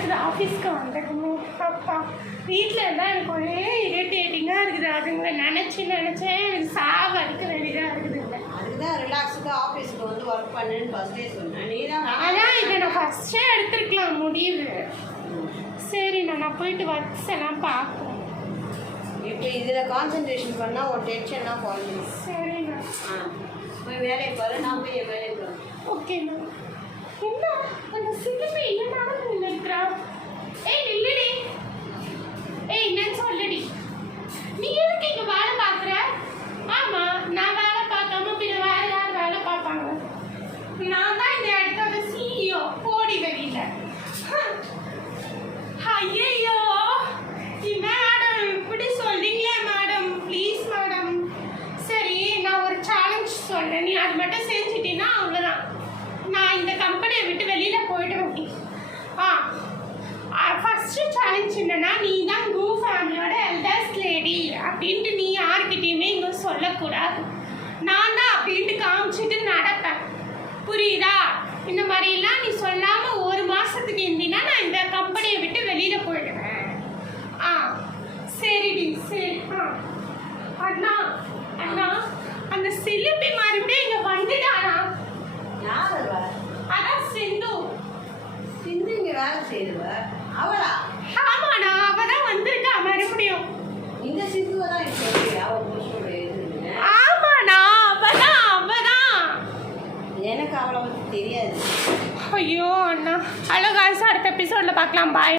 இருக்குது ஆஃபீஸ்க்கு வந்ததுமே. அப்பா வீட்டில் இருந்தால் எனக்கு ஒரே இரிட்டேட்டிங்காக இருக்குது. அதுங்களை நினச்சேன் எனக்கு சாவு அடிக்க வேண்டியதாக இருக்குது. அதுதான் ரிலாக்ஸுக்கு ஆஃபீஸுக்கு வந்து ஒர்க் பண்ணுன்னு ஃபஸ்ட்டே சொன்னேன். நீ தான் அதான் இதை நான் ஃபஸ்ட்டே எடுத்துருக்கலாம் முடிவு. சரி நான் போயிட்டு ஒர்க்ஸ் எல்லாம் பார்க்குறேன். இப்போ இதில் கான்சன்ட்ரேஷன் பண்ணால் ஒரு டென்ஷன்லாம் குறைஞ்சிடும். சரிண்ணா. போய் வேலையை பாரு, நான் போய் என் வேலையை பாரு. ஓகேண்ணா. என்ன அந்த சிலுமை என்னன்னாலும் நிற்கிறா? ஏய் நில்லுடி. ஏய் என்னன்னு சொல்லுடி. நீ எதுக்கு இங்கே வேலை பார்க்குற? ஆமாம், நான் வேலை பார்க்காம பின்ன வேறு யார் வேலை பார்ப்பாங்க? நான் தான் இந்த இடத்தோட சிஇஓ. போடி வெளியில். ஐயோ மேடம் இப்படி சொல்றீங்களே மேடம், ப்ளீஸ் மேடம். சரி நான் ஒரு சேலஞ்ச் சொல்கிறேன், நீ அது மட்டும் செஞ்சிட்டீன்னா அவ்வளோதான், நான் இந்த கம்பெனியை விட்டு வெளியில் போயிடுவேன். ஃபஸ்ட்டு சேலஞ்ச் என்னன்னா, நீ தான் கூ ஃபேமிலியோட எல்டர்ஸ் லேடி அப்படின்ட்டு நீ யார்கிட்டையுமே இங்கே சொல்லக்கூடாது. நான் தான் அப்படின்ட்டு காமிச்சிட்டு நடப்பேன். புரியுதா? இந்த மாதிரிலாம் நீ சொல்லாமல் ஒரு மாதத்துக்கு இருந்தீங்கன்னா நான் இந்த கம்பெனியை விட்டு வெளியில் போயிடுவேன். சரிடி சரி. அண்ணா அண்ணா அந்த சிலிப்பி மறுபடியும் இங்கே வந்துட்டானா? யார் அவ? அதான் சிந்து. சிந்து இங்கே வேலை செய்யுவ? அவளா? ஆமாண்ணா, அவள் தான் வந்திருக்கா மறுபடியும். இந்த சிந்துவை தான் எனக்கு சொல்றியா? ஒரு நிமிஷம். ஆமாண்ணா, அவதான். எனக்கு அவளை பற்றி தெரியாது. ஐயோ அண்ணா. ஹலோ காய்ஸ், அடுத்த எபிசோடில் பார்க்கலாம். பாய்.